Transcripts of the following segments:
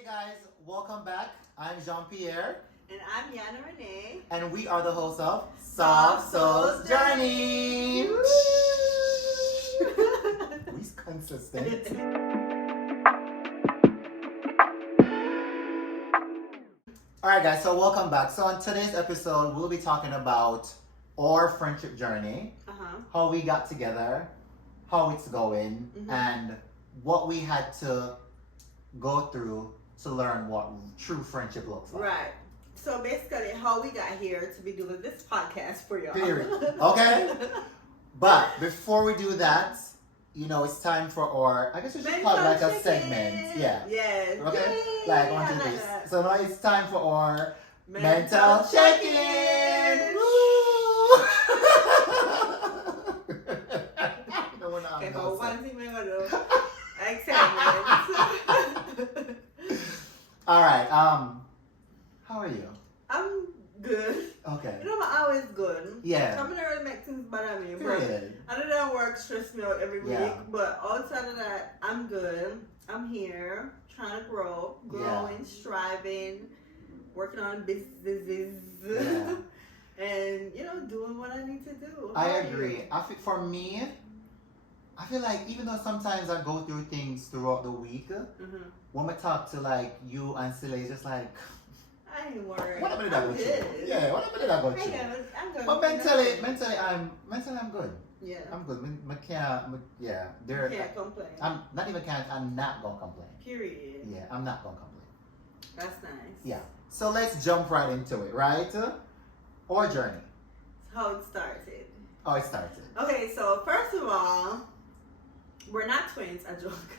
Hey guys, welcome back. I'm Jean-Pierre. And I'm Yana Renee. And we are the hosts of Soft Souls Journey. We's consistent. Alright guys, so welcome back. So on today's episode, we'll be talking about our friendship journey, how we got together, how it's going, and what we had to go through to learn what true friendship looks like. Right. So basically how we got here to be doing this podcast for y'all. Period. Okay? But before we do that, you know, it's time for our, I guess we should call it like a segment. Yeah. Yes. Okay? Yay, like one, two, three. So now it's time for our mental check-in. Woo! No, we're not. Okay, but one thing we're going to do. Excitement. All right. How are you? I'm good. Okay. You know, I'm always good. Yeah. I'm gonna really make things bother me. Period. But other than work stress me out every week. Yeah. But outside of that, I'm good. I'm here trying to growing, striving, working on businesses. Yeah. And you know, doing what I need to do. I agree. For me, I feel like even though sometimes I go through things throughout the week, when we talk to like you and Silly, it's just like, I ain't worried. what did I go through? Yeah, what did I go through? I'm good. But mentally, I'm good. Yeah. I'm good. I Can't complain. I'm not even can't. I'm not gonna complain. Period. Yeah, I'm not gonna complain. That's nice. Yeah. So let's jump right into it, right? Our journey. How it started. Oh, it started. Okay, so first of all, we're not twins. A joke.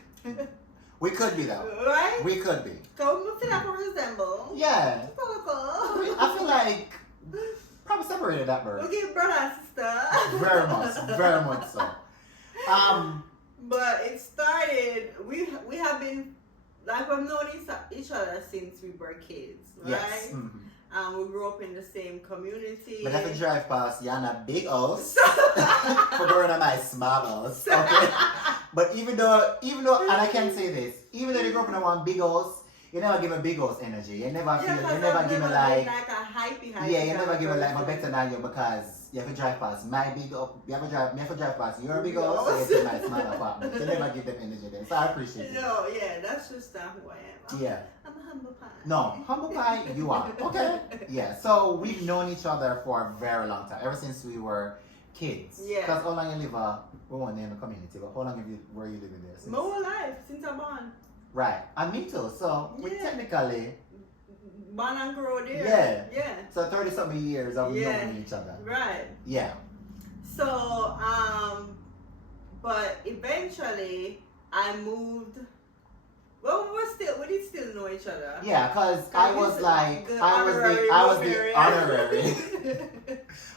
We could be though. Right? We could be. So we feel like we resemble. Yeah. Cool. I feel like probably separated that bird. We get brother and sister. Very much so. But it started. We have been like we've known each other since we were kids, right? Yes. We grew up in the same community. But if I drive past Yana big house for going to my small house, okay? But even though, and I can say this, even though you grew up in one big house, you never give me big house energy. You never feel, you never give me like a hypey. Yeah, you never give me like my better than you because you have to drive past my big house, me have to drive past your big house, so you get to my small apartment. You never give them energy then, so I appreciate it. No, yeah, that's just not who I am. Yeah. I'm a humble pie. No, humble pie, you are. Okay? Yeah, so we've known each other for a very long time, ever since we were kids. Yeah. Because how long you live, we won't name the community, but how long were you living there? Since? My whole life, since I'm born. Right, and me too. So, we technically... Born and grow there. Yeah. Yeah. So 30-something years of knowing each other. Right. Yeah. So, but eventually, I moved... Well, we did still know each other. Yeah, because I was the honorary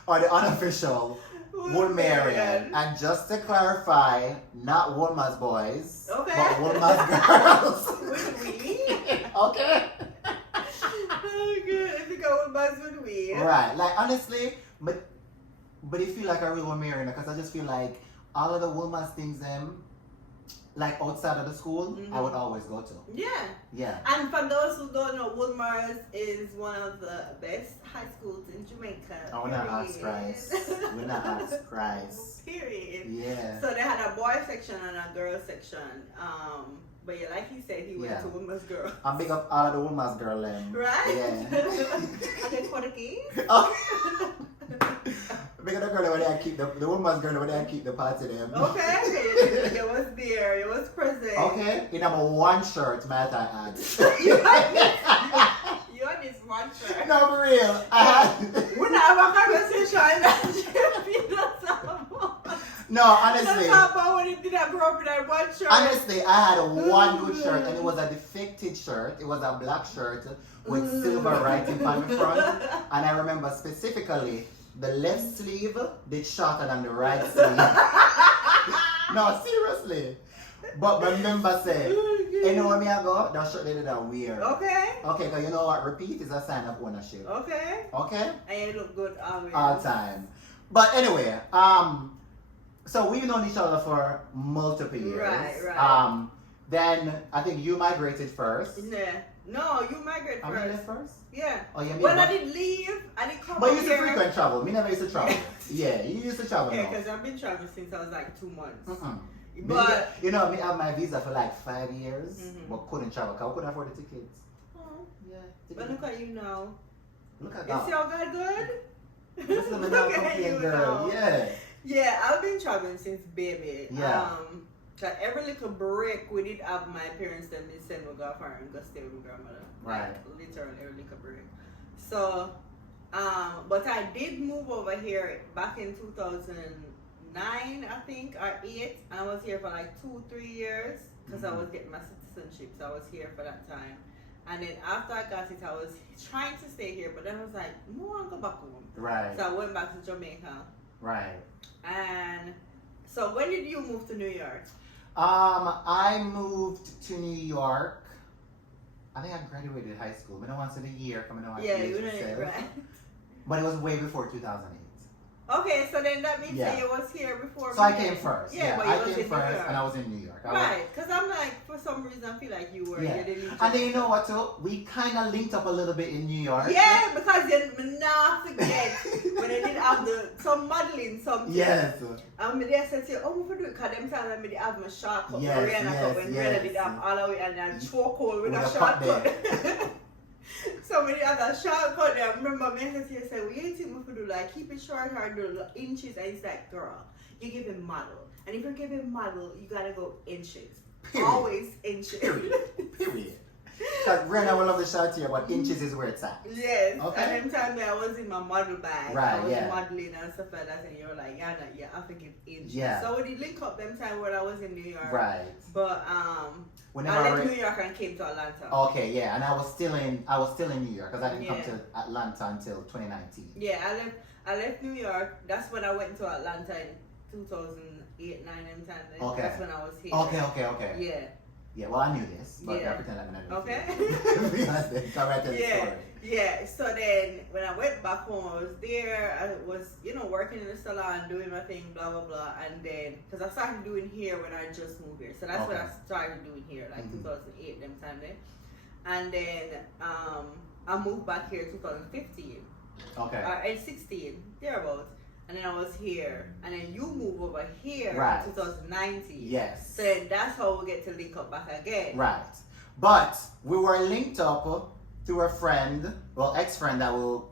or the unofficial Woolmarian. And just to clarify, not Woolmas boys, but Woolmas girls. With we? Okay. Oh, good. If you go with Woolmas with we. Right. Like, honestly, but it feel like a real Woolmarian because I just feel like all of the Woolmas things, like outside of the school, I would always go to. Yeah. Yeah. And for those who don't know, Woolmars is one of the best high schools in Jamaica. I will not ask price. We're not ask price. Period. Yeah. So they had a boy section and a girl section. But yeah, like he said, he went to Woolmas girl. I'm big up all of the Woolmas girl them. Right? Yeah. Okay, for the keys. Oh. Big up the girl over there keep the Woolmas girl over there keep the party them. Okay. It was there. It was present. Okay. In number one shirt, might I add. You had this one shirt. No, for real. We're not having a conversation. No, honestly. Let's talk about when you did that grow up in that one shirt. Honestly, I had one good shirt and it was a defected shirt. It was a black shirt with silver writing on the front. And I remember specifically the left sleeve did shorter than the right sleeve. No, seriously. But remember, say, you know where me I go? That shirt they did that weird. Okay. Okay, because you know what? Repeat is a sign of ownership. Okay. Okay? And you look good always. All time. But anyway, so we've known each other for multiple years. Right. Then I think you migrated first. Yeah. No, you migrated I first. left first? Yeah. Oh, yeah, me. When I didn't leave, I didn't come But you up used to here. frequent travel. Me never used to travel. Yeah, you used to travel. Yeah, now. because I've been traveling since I was like 2 months. But you know, me have my visa for like 5 years, Mhm. but couldn't travel because I couldn't afford the tickets. Oh, Yeah. but look at you now. Look at You see that. how God good? This is the now Look at complain you girl. now. Yeah. Yeah, I've been traveling since baby. Yeah. Like every little break, we did have my parents then they send me go foreign and go stay with my grandmother. Right. Like, literally every little break. So, but I did move over here back in 2009, I think, or 8. And I was here for like 2-3 years because I was getting my citizenship. So I was here for that time. And then after I got it, I was trying to stay here, but then I was like, no, I'll go back home. Right. So I went back to Jamaica. Right. And so when did you move to New York? I moved to New York. I think I graduated high school. I don't want to say the year. I don't want to Yeah, age you know myself. it, right? But it was way before 2008. Okay, so then that means Yeah. that you was here before So I me. came first. Yeah, but I you was came in New first York. and I was in New York. I was- Right, because I'm like, for some reason, I feel like you were. Yeah. You didn't And then you know what too? We kind of linked up a little bit in New York. Yeah, because you not forget when they did have some modeling something. Yes. And they said to you, oh, we do it because them times when they have my short cut. Yes, Rihanna yes, cut when yes. Rihanna did have all the way and then choke hole with With a a short cut cut. So many other short cut there. I remember me said to you, say, we ain't think we do like keep it short or do inches, and it's like, girl, you give him model. And if you give him model, you gotta go inches. Period. Always inches. Period. Period. Because Rihanna will love the short here, but inches is where it's at. Yes. Okay. And them time I was in my model bag. Right, I was yeah. modeling and stuff like that, and you were like, Yana, yeah, I think it's inches. Yeah. So we did link up them time when I was in New York. Right. But Whenever I left New York and came to Atlanta. Okay, yeah, and I was still in New York because I didn't come Yeah. to Atlanta until 2019. Yeah, I left New York. That's when I went to Atlanta in 2008, 9 and 10. Okay. That's when I was here. Okay. Yeah. Yeah, well, I knew this, but Yeah. I pretend like I never Okay. Be honest, then, come right to the Yeah. story. Yeah, so then when I went back home, I was there. I was, working in the salon, doing my thing, blah, blah, blah. And then, because I started doing hair when I just moved here. So that's when Okay. I started doing hair, like Mhm. 2008, them time then. And then I moved back here 2015, Okay. and 16, thereabouts. And then I was here. And then you move over here Right. in 2019. Yes. So then that's how we get to link up back again. Right. But we were linked up through a friend, well, ex-friend that will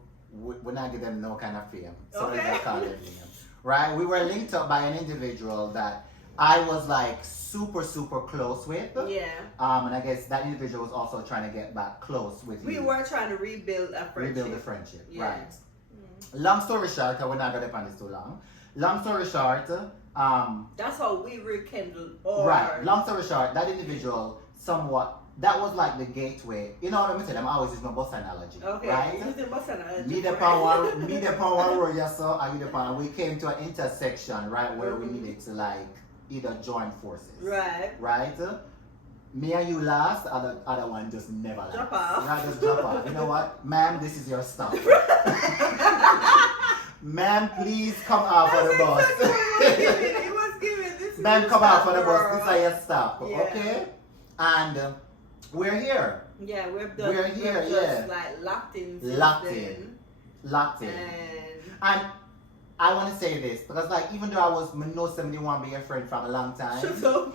not give them no kind of fame. So Okay. they don't call their name. Right? We were linked up by an individual that I was like super, super close with. Yeah. And I guess that individual was also trying to get back close with We you. were trying to rebuild a friendship. Rebuild the friendship. Yeah. Right. Long story short, I will not go on this too long. Long story short, That's how we rekindled. Or right. Long story short, that individual somewhat, that was like the gateway. You know what I'm saying? I'm always using my bus analogy. Okay. Right? You the bus analogy. Me the power road, yes sir, and you the power. We came to an intersection, right, where we needed to like either join forces. Right. Right? Me and you last, other one just never last. Drop off. Right, just drop off. You know what? Ma'am, this is your stop. Ma'am, please come out for the bus. He was giving this. Ma'am, come out for the bus. girl. This is your stop. Yeah. Okay? And we're here. Yeah, we're here, just yeah. like locked in. since Locked then. in. Locked in. And And I want to say this because, like, even though I was know somebody want to be a friend from a long time, shut up.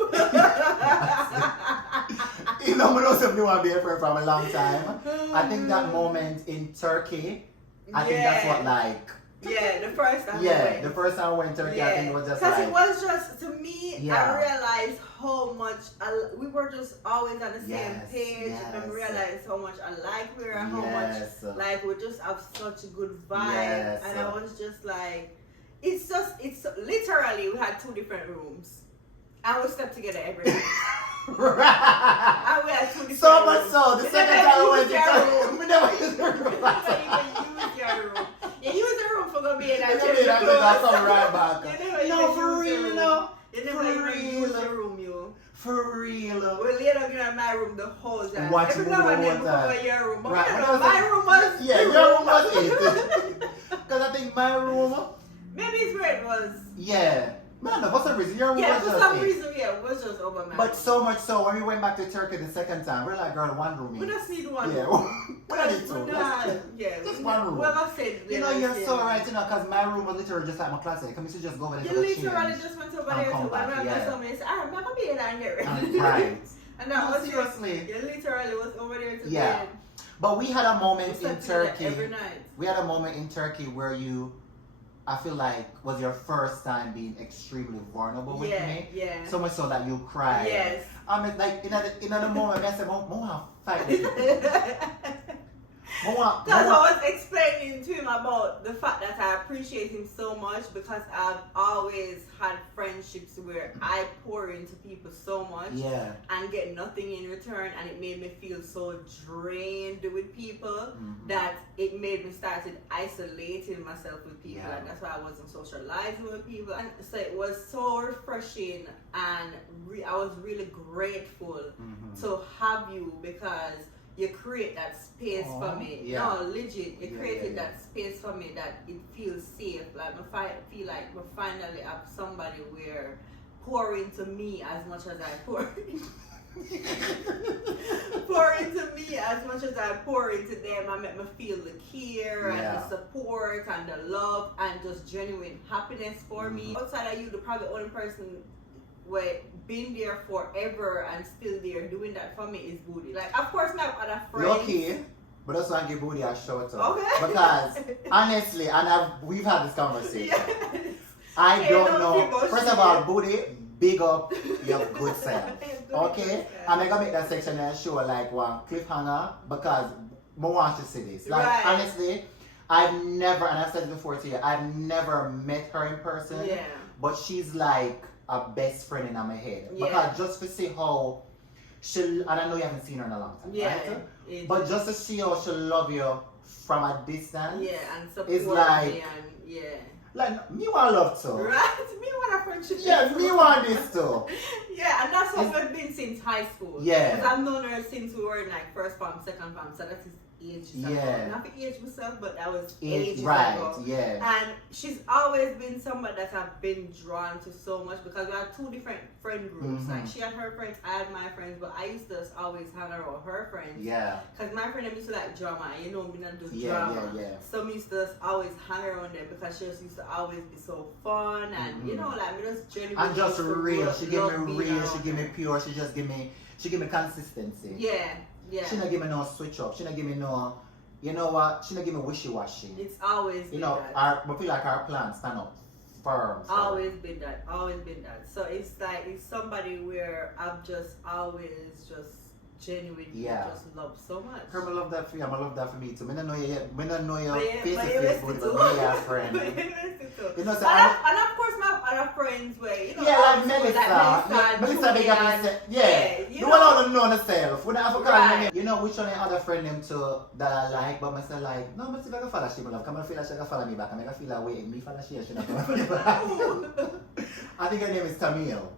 even though I know somebody want to be a friend from a long time, I think that moment in Turkey, I think that's what like. Yeah, the first time. Yeah, the first time I went to Turkey, I think it was just because like. it was just to me. Yeah. I realized how much we were just always on the same Yes, page, yes. and realized how much alike we were, and how Yes. much like we just have such a good vibe. Yes. And I was just like, it's literally we had 2 different rooms, and we slept together every night. And we had 2 different So much rooms. so, the We second never time I went used to your Turkey, room. we never used the room. You never even use your room. You use the room for go be in I that mean, I think I'll come right back. You never No, even for use real, your room. no. You never For even real. use the room, you. For real. We laid up in my room the whole time. Watch Every movie now and the then whole we go time. in your room. But Right, you but know, I was my like- room was Yeah, the your room was it. Because I think my room, Maybe it's where it was. yeah. Man, no, for some reason, your room Yeah, was for just some it. reason, yeah, it was just over my But room. so much so, when we went back to Turkey the second time, we're like, girl, one room. We just need one Yeah, room. we don't need two. Yeah, Just one room. Whoever said You know, you're so right, you know, because my room was literally just like my closet. I used to just go over there you to the literally change. just went over and there come to back, when yeah. somebody said, I'm not gonna be in and get ready. Right. And that No, was seriously. You literally was over there to Yeah. bed. But we had a moment We in slept together Turkey. every night. We had a moment in Turkey where you, I feel like, was your first time being extremely vulnerable with me. Yeah. So much so that you cried. Yes. I mean, like, in another moment, I said, Mo want to fight with you. Because I was explaining to him about the fact that I appreciate him so much because I've always had friendships where I pour into people so much Yeah. and get nothing in return, and it made me feel so drained with people Mhm. that it made me started isolating myself with people, Yeah. and that's why I wasn't socializing with people. And so it was so refreshing, and I was really grateful Mhm. to have you because you create that space for me. Yeah. No, legit. You Yeah, created yeah, yeah. that space for me that it feels safe. Like I feel like we finally have somebody where pour into me as much as I pour. Pour into me as much as I pour into them. I make me feel the care and the support and the love and just genuine happiness for me. Outside of you, the probably only person where been there forever and still there doing that for me is Booty. Like, of course, my other friends. Lucky, but also I give Booty a shout out. Okay. Because honestly, and we've had this conversation. Yes. I Hey, don't don't know. people First of shit. all, Booty, big up your good self. Okay? Good I'm gonna make that section and show like one cliffhanger because I want to see this. Like Right. honestly, I've never, and I've said it before to you, I've never met her in person. Yeah. But she's like a best friend in my head. Yeah. Because just to see how she, and I know you haven't seen her in a long time, Yeah. right? But just to see how she love you from a distance. Yeah, and support It's like, me and yeah. like, me want love too. Right? Me want a friendship. Yeah, me want this too. Yeah, and that's how we've been since high school. Yeah. Because I've known her since we were in like first farm, second farm, so that is age. Yeah. Not the age myself, but that was It's ages right, ago. yeah. And she's always been somebody that I've been drawn to so much because we had two different friend groups. Mhm. Like she had her friends, I had my friends, but I used to always hang around with her friends. Yeah. Because my friend them used to like drama, and you know me not do Yeah, drama. yeah, yeah. So me used to just always hang around them because she just used to always be so fun and you know like me just genuinely And just real. She give love me being real, around she give me her. pure, she give me consistency. Yeah, yeah. She not give me no switch up. She not give me no, you know what? She not give me wishy-washy. It's always You been know, that. I feel like our plans stand up firm. So. Always been that. Always been that. So it's like it's somebody where I've just always just genuinely just love so much. Girl, I love that for you. I love that for me too. I don't know you yet. I don't know you But yeah, face but to you face, miss it but too. we are friends. But you miss it too. You know, so and of course my other friends were, you know, yeah, like also Melissa. like Melissa big up Julia, herself. Yeah. you You know. want to know yourself. When I have to call Right. them, you know which one of your other friend them too that I like, but I say like, no, but if I can follow she, my love, come and feel like she can follow me back. I make her feel like wait, me follow she not follow me back. I think her name is Tamil.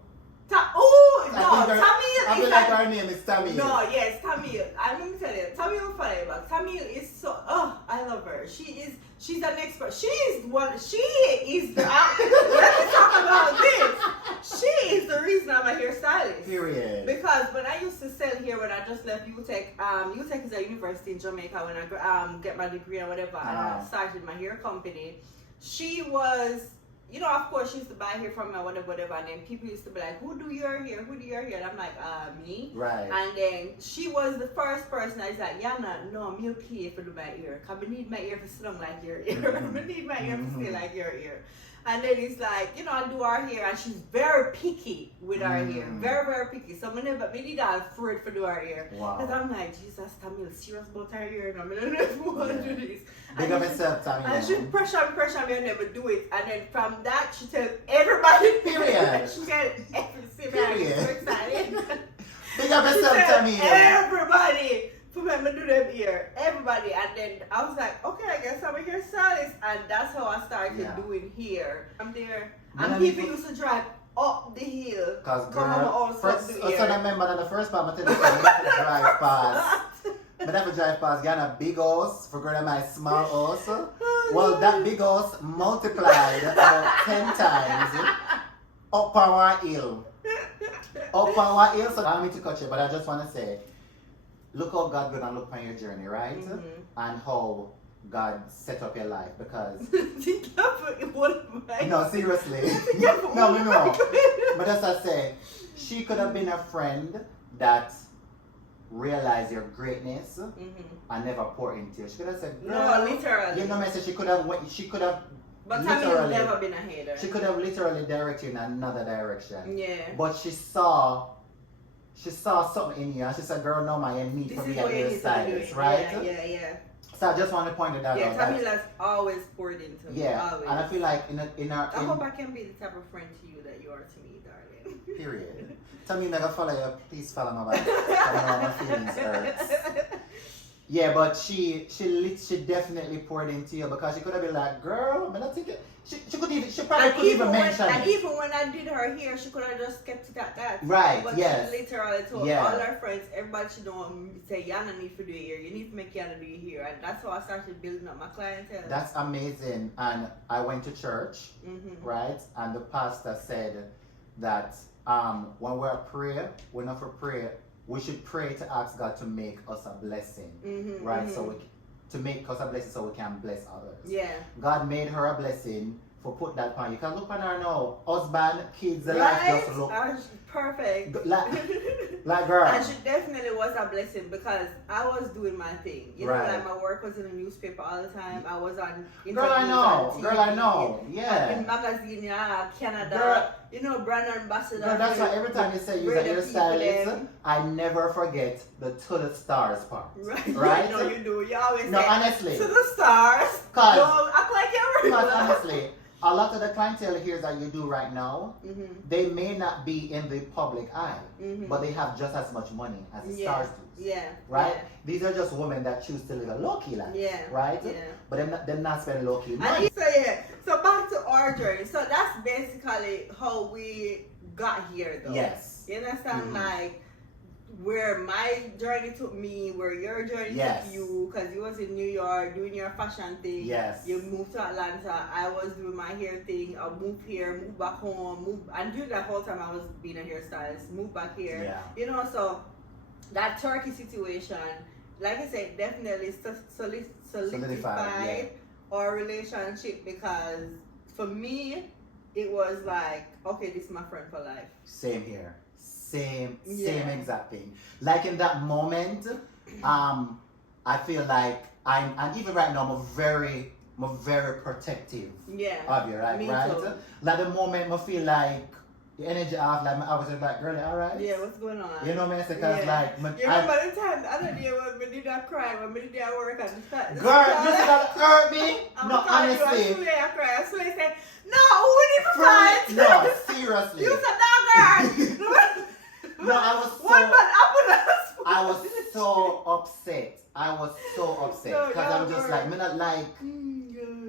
Oh no, I Tamil feel is like her name is Tamil. No, yes, Tamil. Let me tell you, Tamil funny about Tamil is so. Oh, I love her. She's an expert. She is the. Let me talk about this. She is the reason I'm a hairstylist. Period. Because when I used to sell here, when I just left UTech, UTech is a university in Jamaica. When I get my degree or whatever, and I started my hair company. She was. You know, of course, she used to buy hair from me, whatever, and then people used to be like, who do your hair? Who do your hair? And I'm like, me. Right. And then she was the first person I was like, Yana, no, me okay for do my ear. Because I need my ear to sit down like your ear. I need my ear to stay like your ear. And then it's like, you know, I do her hair, and she's very picky with her hair. Very, very picky. So me need all afraid for do her hair. Wow. Because I'm like, Jesus, Tamil, serious about her hair. No, I don't know if I want to do this. Big up yourself, Tamil. And she pressure me and never do it. And then from that, she tells everybody. Period. She tells everybody. I'm so excited. Big up She yourself, tells Tamil. everybody for me to do them here. Everybody. And then I was like, okay, I guess I'm a hairstylist. And that's how I started doing hair. I'm there. And people used to drive up the hill. Because come on, girl, also first, do so hair. I remember that the first part I tell you, I have to drive past. But I have to drive past Ghana big house for going to my small house. Well, that big house multiplied about 10 times. Up Power Hill. Up Power Hill. So I don't mean to cut you, but I just want to say, look how God gonna look on your journey, right? And how God set up your life because. No, seriously. No. But as I say, she could have been a friend that realized your greatness and never poured into you. She could have said, girl, no, literally. You know, message. She could have. But Tammy's never been a hater. She could have literally directed you in another direction. Yeah. But she saw something in you and she said, girl, no, man, you need to be at your stylist, right? Yeah. So I just want to point it out. Yeah, Tammy has always poured into me. Yeah, always. and I feel like I hope I can be the type of friend to you that you are to me, darling. Period. Tammy, never follow you. Please follow my back. I don't know my feelings hurts. Yeah, but she definitely poured into you because she could have been like, girl, I'm not thinking. She probably could even mention it. And even when I did her hair, she could have just kept it at that. Right, but yes. She literally told all her friends, everybody she know, say, Yana need to do your hair. You need to make Yana do your hair. And that's how I started building up my clientele. That's amazing. And I went to church, right? And the pastor said that when we're not for prayer, we should pray to ask God to make us a blessing, right? So to make us a blessing so we can bless others. Yeah. God made her a blessing for put that on. You can look on her now. Husband, kids, the right? life just look perfect. Like girl. And she definitely was a blessing because I was doing my thing. You know, like my work was in the newspaper all the time. I was on Girl, I know. TV, girl, I know. Yeah. In magazine, Canada. Girl, you know, brand ambassador. Girl, that's why every time you say you're a hairstylist, I never forget the to the stars part. Right? No, you do. You always no, say, honestly. to the stars. Don't act like you're Because honestly, a lot of the clientele here that you do right now, they may not be in the public eye, but they have just as much money as the stars do. Yeah. Right? Yeah. These are just women that choose to live a low-key life. Yeah. Right? Yeah. But they're not spending low-key money. So back to our journey. So that's basically how we got here though. Yes. You understand? Like where my journey took me, where your journey took you, because you was in New York doing your fashion thing. Yes. You moved to Atlanta. I was doing my hair thing. I moved here, moved back home, and during that whole time I was being a hairstylist, moved back here. Yeah. You know, so that Turkey situation, like I said, definitely solidified our relationship because for me, it was like, okay, this is my friend for life. Same here. Same exact thing. Like in that moment, I feel like and even right now, I'm very protective of you, right? Too. Like the moment I feel like the energy of like I was just like, girl, alright? Yeah, what's going on? You know what I mean? Because like you remember the time the other day when we did that cry, when we did that work and the girl, you said that hurt me? No, honestly. I cry. So I said, no, we need to fight. No, seriously. You said that girl. No, I was so upset. I was so upset because I'm just like, me not like.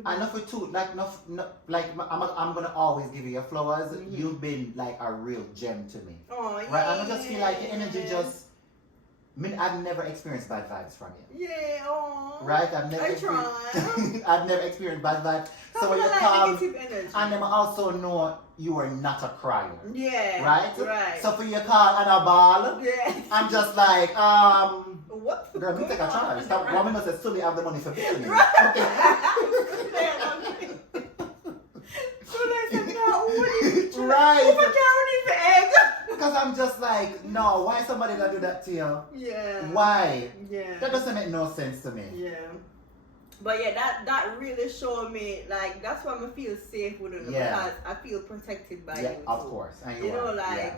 I know for two, like I'm gonna always give you your flowers. You've been like a real gem to me. Oh yeah. Right? And I just feel like your energy just. I mean, I've never experienced bad vibes from you. Yeah, oh. Right? I've never experienced bad vibes. So when you come, and then I also know you are not a crier. Yeah. Right? So for your call and a ball, I'm just like, what? Girl, me take a charge. Woman knows that Sully have the money for paying me. Right. Okay. So they said, no, what is it? Right. For eggs. Because I'm just like, no, why somebody gonna do that to you? Yeah. Why? Yeah. That doesn't make no sense to me. Yeah. But yeah, that really showed me, like, that's why I feel safe with it because I feel protected by you. Yeah, of course. And you know, like,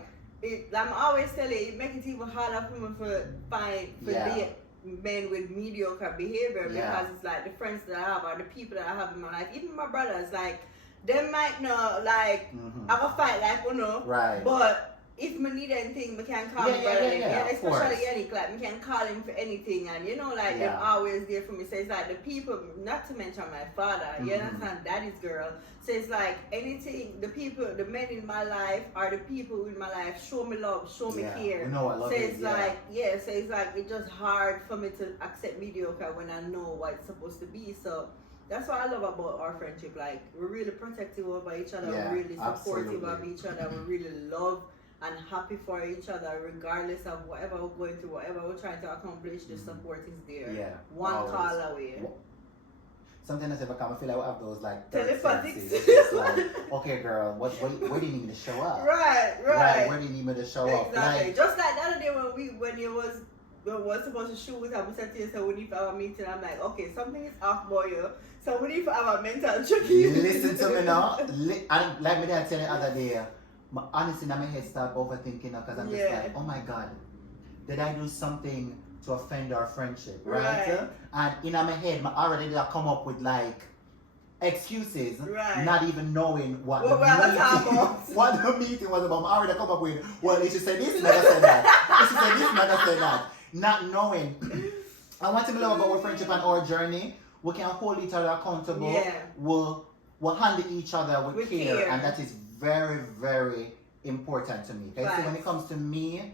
I'm always telling you, it makes it even harder for me to date men with mediocre behavior because it's like the friends that I have or the people that I have in my life, even my brothers, like, they might not, like, have a fight, like, you know, but if me need anything, me can call my brother. Especially Yannick, like, me can call him for anything, and you know, like, they're always there for me. So it's like the people, not to mention my father, you understand, daddy's girl. So it's like anything, the people, the men in my life are the people in my life show me love, show me care. You know what love so is, it's like, so it's like, it's just hard for me to accept mediocre when I know what it's supposed to be. So that's what I love about our friendship. Like, we're really protective over each other. Yeah, we're really supportive absolutely. of each other. We really love and happy for each other, regardless of whatever we're going through, whatever we're trying to accomplish. The support is there. Yeah. One always. call away. Sometimes I come, I feel like we have those like Telepathic. It's like, okay, girl, where do you need me to show up? Right. Where do you need me to show up? Exactly. Like, Just like the other day when you was supposed to shoot, I said to you, so we need to have a meeting. I'm like, okay, something is off boy, you. So we need to have a mental check-in. Listen to me now. And like me did tell you the other day, honestly, my head start overthinking now because I'm just like, oh my God, did I do something to offend our friendship, right? And in my head, I already did come up with like excuses, not even knowing what the meeting was about. I already come up with, well, you should say this, never say that. You should say this, never say that. Not knowing. I want to love about our friendship and our journey. We can hold each other accountable. Yeah. We'll handle each other with care, and that is very, very important to me. Okay? So when it comes to me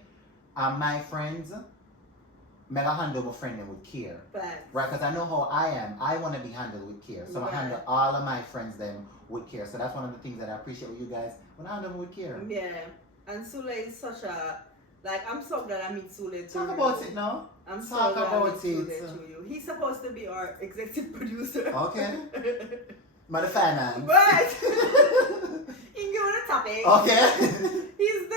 and my friends, I handle my friend with care. Right? Because I know how I am. I want to be handled with care. So I handle all of my friends them with care. So that's one of the things that I appreciate with you guys. When I handle them with care. Yeah. And Sule is such a, like, I'm so glad I meet Sule too. Talk about it now. I'm so Talk glad about I met Sule it. through you. He's supposed to be our executive producer. Okay. But the finance. But he can give the topic. Okay. He's the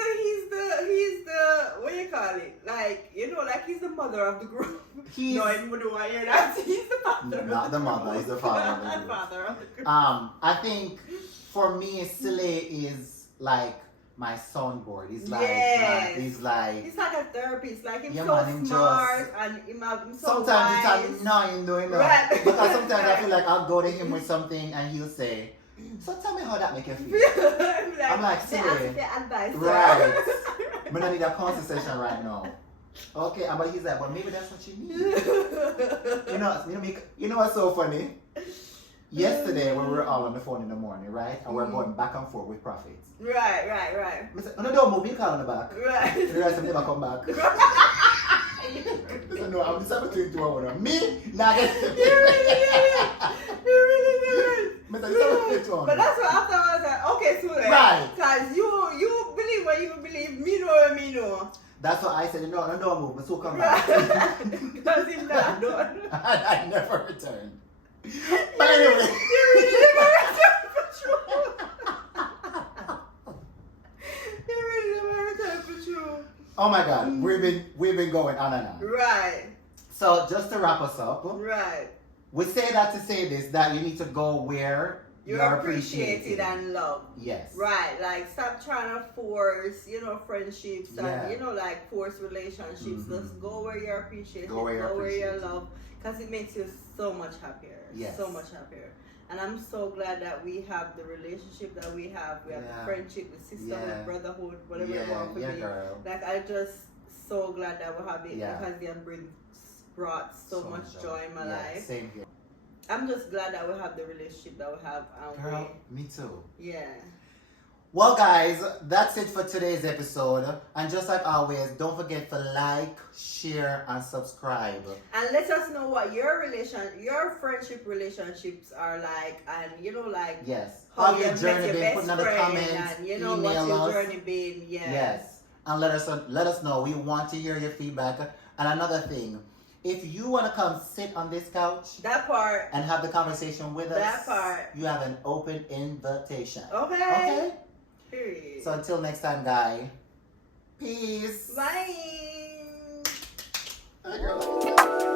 what do you call it? Like, you know, like he's the mother of the group. No, I wouldn't want to hear that. He's the father. Not the mother, he's the father of the group. Father of the group. I think for me, Sule is like my soundboard. He's like he's like a therapist. Like he's man, smart and he's so sometimes wise. it's annoying though, you know. Right. Because sometimes I feel like I'll go to him with something and he'll say, so tell me how that make you feel. I'm like, Sule, advice. right. But I need a conversation right now. Okay, but he's like, well, maybe that's what you need. You know what's so funny? Yesterday, when we were all on the phone in the morning, right? And we're going back and forth with profits. Right. I said, oh, no, don't move, you call on the back. Right. And the rest of them never come back. I said, no, I'm deciding between two of them. Me? Nah, get it. You really did. But that's what after I was like, okay, so right. Because you believe what you believe, me know. That's what I said, no, don't move, but so come back. Because he's not done. I never returned. But anyway. You really never returned for true. You really never returned for true. Oh my God, we've been going on and on. Right. So just to wrap us up. Right. We say that to say this, that you need to go where you're appreciated and loved. Yes. Right. Like, stop trying to force, friendships and, like, force relationships. Mm-hmm. Just go where you're appreciated. Go where you're loved. Because it makes you so much happier. Yes. So much happier. And I'm so glad that we have the relationship that we have. We have the friendship, the sisterhood, brotherhood, whatever you want to be. Girl. Like, I just so glad that we have it because they have brought so much joy in my life. Same here. I'm just glad that we have the relationship that we have. Girl, me too. Yeah. Well, guys, that's it for today's episode. And just like always, don't forget to like, share, and subscribe. And let us know what your friendship relationships are like, and yes, how your journey been. Put in the comments, and what's your journey been. Yes, and let us know. We want to hear your feedback. And another thing, if you want to come sit on this couch, and have the conversation with us, you have an open invitation. Okay. Period. So until next time, guy. Peace. Bye. Hi, girl.